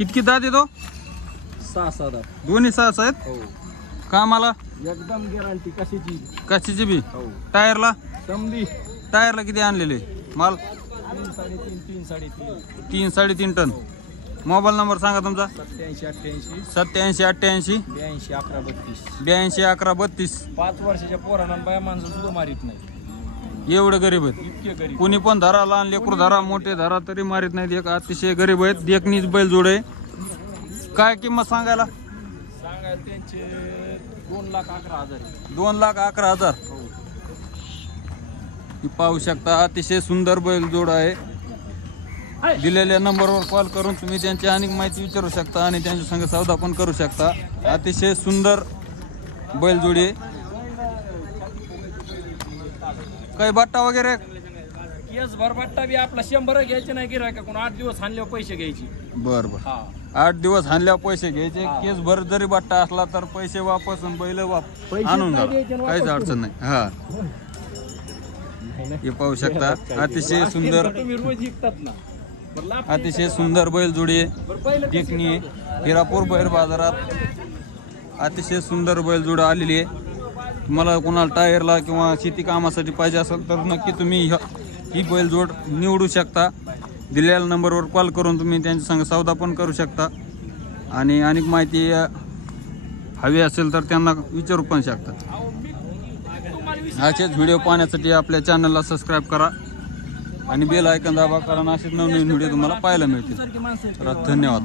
किती दात येतो? 6 दात. दोन्ही 6 आहेत. हो. कामाला एकदम गॅरंटी कशाची. कशाची बी. हो. टायरला समधी. टायरला किती आणलेले माल? 3 साडेतीन टन. मोबाईल नंबर सांगा तुमचा. 87 88 87 88 82 11 32. 82 11 32. 5 वर्षाच्या पोरांना बाया माणसं सुद्धा मारित नाही. एवढं गरीब आहेत. इतके गरीब. कोणी पण धरा, लहान लेकरू धरा, मोठे धरा तरी मारित नाहीत. एक अतिशय गरीब आहेत. देखणीच बैल जोडे. काय किंमत सांगायला? सांगा त्यांचे 2,11,000. 2,11,000. ही पाहू शकता अतिशय सुंदर बैल जोड आहे. दिलेल्या नंबरवर कॉल करून तुम्ही त्यांची अनेक माहिती विचारू शकता आणि त्यांच्या संग सौदा पण करू शकता. अतिशय सुंदर बैल जोडी आहे. काही बट्टा वगैरे? केस भरभट्टा बी आपला 100 घ्यायचे नाही गिरायका कोण. 8 दिवस हाणल्यावर पैसे घ्यायचे. बर बर. हा. 8 दिवस हाणल्यावर पैसे घ्यायचे. केस भर जरी बट्टा असला तर पैसे वापस बैल आणून घाला. काहीच अडचण नाही. हा हे पाहू शकता अतिशय सुंदर. तुम्ही रोज विकतात ना. अतिशय सुंदर बैल जोडी आहे. देखणी आहे. हिरापूर बैल बाजारात अतिशय सुंदर बैल जोड आलेली आहे. तुम्हाला कोणाला टायरला किंवा शेती कामासाठी पाहिजे असेल तर नक्की तुम्ही ही बैल जोड निवडू शकता. दिलेल्या नंबरवर कॉल करून तुम्ही त्यांच्या संग सौदा पण करू शकता आणि अनेक माहिती हवी असेल तर त्यांना विचारू पण शकता. असेच व्हिडिओ पाहण्यासाठी आपल्या चॅनलला सबस्क्राईब करा आणि बेल आयकॉन दाबा, कारण असेच नवनवीन व्हिडिओ तुम्हाला पाहायला मिळतील. तर धन्यवाद.